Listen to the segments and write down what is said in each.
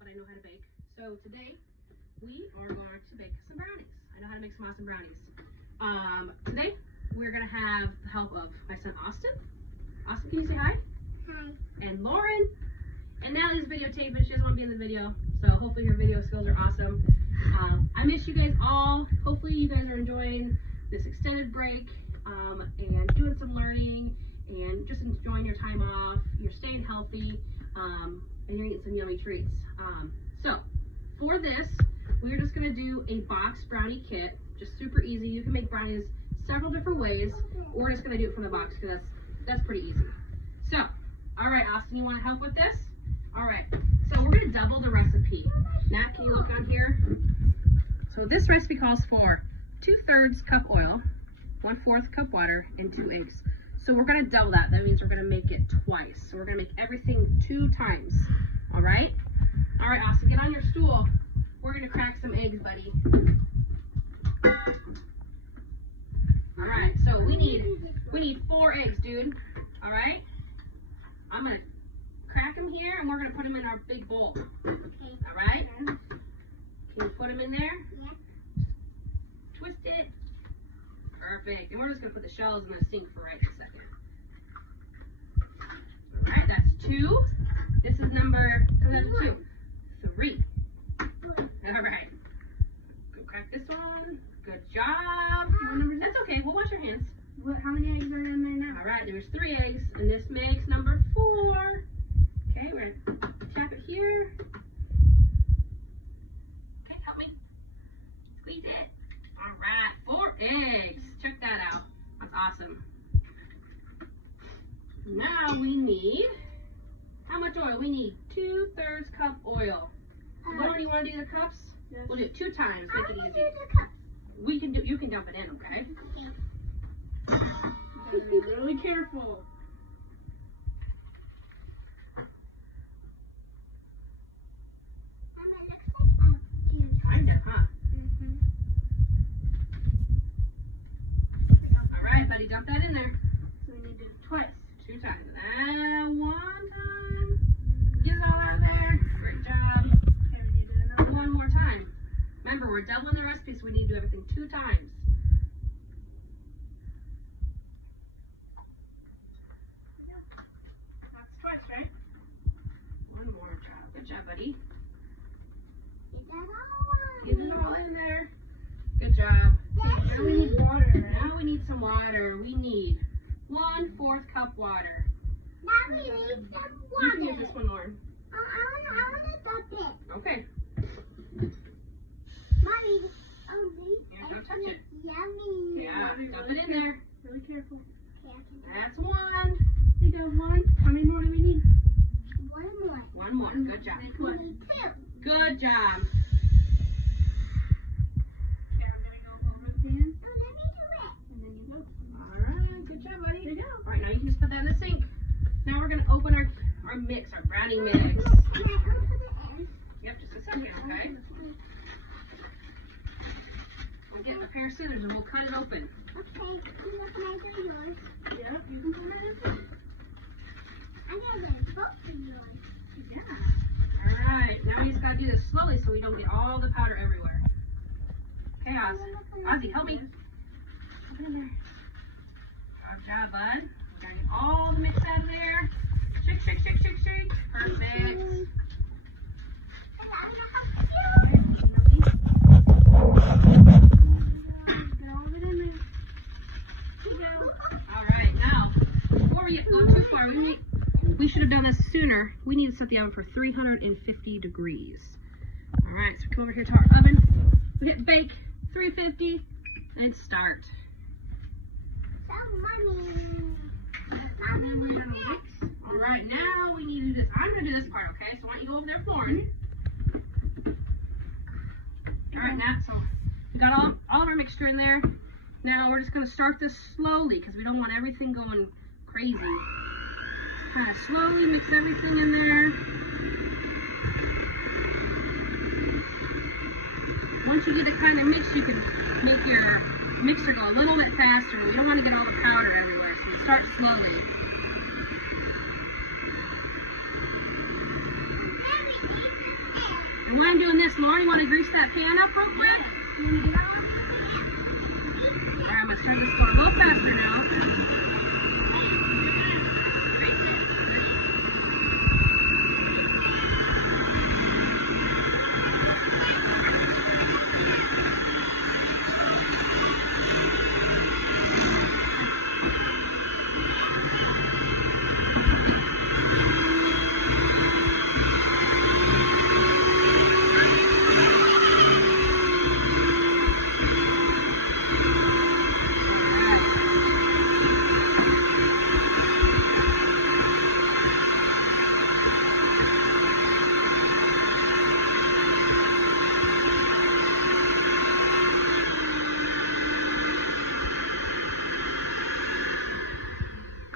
but I know how to bake. So today we are going to bake some brownies. I know how to make some awesome brownies. Today we're gonna have the help of my son Austin. Austin, can you say hi? Hi. And Lauren. And Natalie's videotaping. She doesn't want to be in the video, so hopefully her video skills are awesome. I miss you guys all. Hopefully you guys are enjoying this extended break and doing some learning and just enjoying your time off. You're staying healthy and you're eating some yummy treats. So for this, we're just going to do a box brownie kit. Just super easy. You can make brownies several different ways, or we're just going to do it from the box because that's pretty easy. So, all right, Austin, you want to help with this? All right, so we're going to double the recipe. Nat, can you look on here? So this recipe calls for 2/3 cup oil, 1/4 cup water, and 2 eggs. So we're going to double that. That means we're going to make it twice. So we're going to make everything 2 times. All right? All right, Austin, get on your stool. We're going to crack some eggs, buddy. All right, so we need 4 eggs, dude. All right? I'm going to crack them here, and we're going to put them in our big bowl. Okay. All right? Can you put them in there? Yeah. Twist it. Perfect. And we're just going to put the shells in the sink for right a second. All right, that's 2. This is number, comes out to 2. 3. All right. Go crack this one. Good job. That's okay. We'll wash your hands. How many eggs are in there now? All right, there's 3 eggs, and this makes number 4. Okay, we're going to tap it here. Okay, help me. Squeeze it. All right, 4 eggs. Check that out. That's awesome. Now we need, how much oil? We need 2/3 cup oil. Lauren, you want to do the cups? Yes. We'll do it 2 times. Make it easy. You can dump it in, okay? Be really careful. Kind of, huh? All right, buddy, dump that in there. So we need to do it twice. 2 times. And 1 time. Get it all out of there. Great job. Okay, we need to do another 1 more time. Remember, we're doubling the recipe, so we need to do everything 2 times. That's twice, right? 1 more job. Good job, buddy. Get Get it all in there. Good job. that all. Now we need water, right? Now we need some water. We need 1/4 cup water. Now we need some You can use this one, Lauren. I want to dump it. Okay. Mommy, Yeah, don't touch it. Yummy. Yeah, dump it in there. Really careful. That's 1. We got 1. How many more do we need? 1 more. 1 more. Good job. We need 2. Good job. Okay, we're going to go over the pan. Oh, let me do it. And then you go. All right. Good job, buddy. There you go. All right, now you can just put that in the sink. Now we're going to open our mix, our brownie mix. Can I put it in? Yep, just a second, okay? We'll get a pair of scissors and we'll cut it open. Okay, can I do yours? Yeah, you can put that in. I'm going to get both of yours. Yeah. All right, now we just got to do this slowly so we don't get all the powder everywhere. Okay, Oz. Ozzy, help me. Put it in there. Good job, bud. Gotta get all the mix out of there. Shake, shake, shake, shake, shake. Perfect. All right, now, before we go too far, we should have done this sooner. We need to set the oven for 350 degrees. All right, so come over here to our oven. We hit bake, 350, and start. All right, now we need to do this. I'm going to do this part, okay? So why don't you go over there, Lauren? All right, Nat, so we got all of our mixture in there. Now we're just going to start this slowly because we don't want everything going crazy. Kind of slowly mix everything in there. Once you get it kind of mixed, you can make your mixer go a little bit faster. We don't want to get all the powder everywhere, so you start slowly. And while I'm doing this, Lauren, you want to grease that pan up real quick? Alright, I'm going to start this going a little faster now.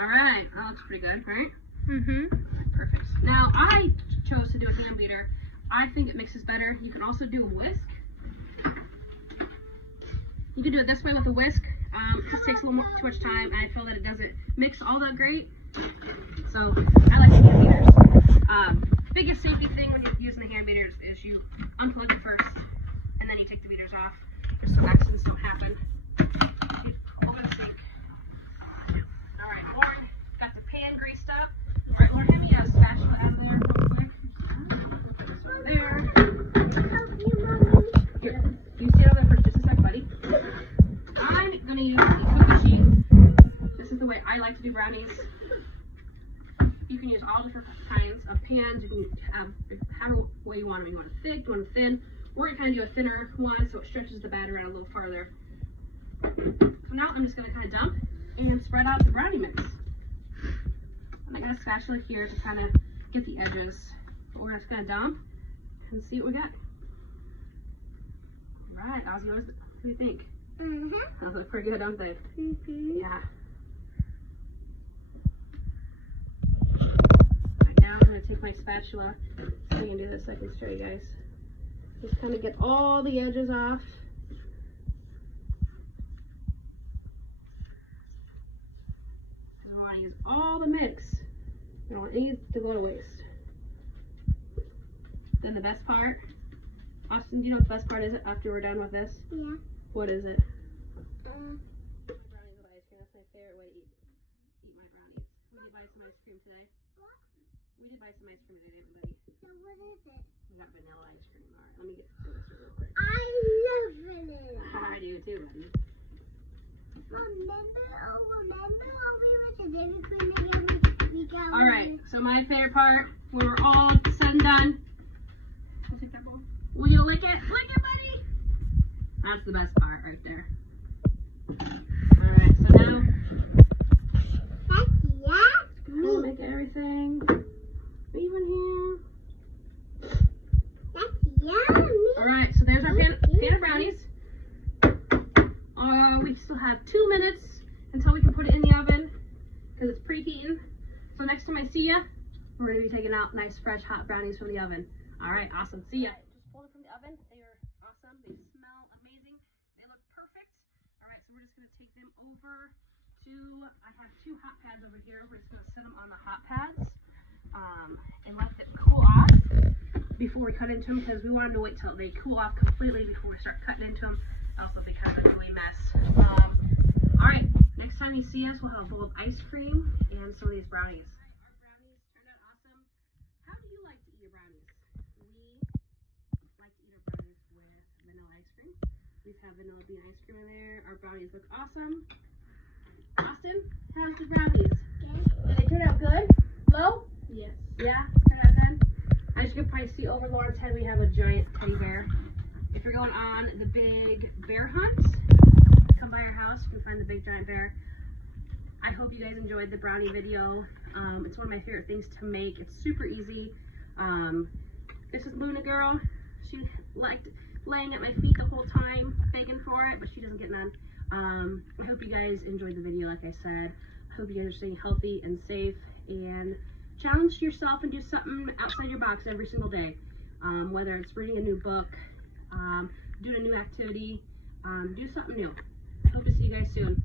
Alright, that looks pretty good, right? Mm-hmm. Perfect. Now, I chose to do a hand beater. I think it mixes better. You can also do a whisk. You can do it this way with a whisk. It just takes a little more, too much time, and I feel that it doesn't mix all that great. So, I like the hand beaters. Biggest safety thing when you're using the hand beaters is you unplug it first, and then you take the beaters off, just so accidents don't happen. Open the sink. Alright, Lauren got the pan greased up. Alright, Lauren, hand me a spatula out of there real quick. Put this over there. Here, you stay over there for just a sec, buddy. I'm gonna use the cookie sheet. This is the way I like to do brownies. You can use all different kinds of pans. You can have however way you want them. You want it thick, you want it thin. We're gonna kind of do a thinner one so it stretches the batter out a little farther. So now I'm just gonna kind of dump and spread out the brownie mix. And I got a spatula here to kind of get the edges. But we're just gonna dump and see what we got. Alright, Ozzy, what do you think? Those look pretty good, don't they? Yeah. Right now I'm gonna take my spatula so I can do this so I can show you guys. Just kind of get all the edges off. I want to use all the mix. I don't want any to go to waste. Then the best part, Austin, do you know what the best part is after we're done with this? Yeah. What is it? Brownies with ice cream. That's my favorite way to eat my brownies. We did buy some ice cream today. What? We did buy some ice cream today, didn't we, buddy? So what is it? We got vanilla ice cream. Alright, let me get through this real quick. I love vanilla. I do too, buddy. Remember when we went to Dairy Queen and we got Alright, so my favorite part, when we're all said and done. I'll take that bowl. Will you lick it? Lick it, buddy! That's the best part right there. Alright, so now we'll make everything even here. That's yummy. Alright, so there's our pan of brownies. We still have 2 minutes until we can put it in the oven because it's preheating. So next time I see ya, we're going to be taking out nice, fresh, hot brownies from the oven. Alright, awesome. See ya. Just pulled it from the oven. They are awesome. They smell amazing. They look perfect. Alright, so we're just going to take them over to, I have 2 hot pads over here. We're just going to set them on the hot pads and let them cool off before we cut into them because we want them to wait till they cool off completely before we start cutting into them. Also because they're really a mess. Alright, next time you see us, we'll have a bowl of ice cream and some of these brownies. Our brownies turned out awesome. How do you like to eat your brownies? We like to eat our brownies with vanilla ice cream. We have vanilla bean ice cream in there. Our brownies look awesome. Austin, how's the brownies? Did they turn out good? Flo? Yes. Yeah, turned out good. As you can probably see over Lauren's head, we have a giant teddy bear. If you're going on the big bear hunt, come by our house. You can find the big giant bear. I hope you guys enjoyed the brownie video. It's one of my favorite things to make. It's super easy. This is Luna girl. She liked laying at my feet the whole time, begging for it, but she doesn't get none. I hope you guys enjoyed the video, like I said. I hope you guys are staying healthy and safe and challenge yourself and do something outside your box every single day. Whether it's reading a new book, doing a new activity, do something new. I hope to see you guys soon.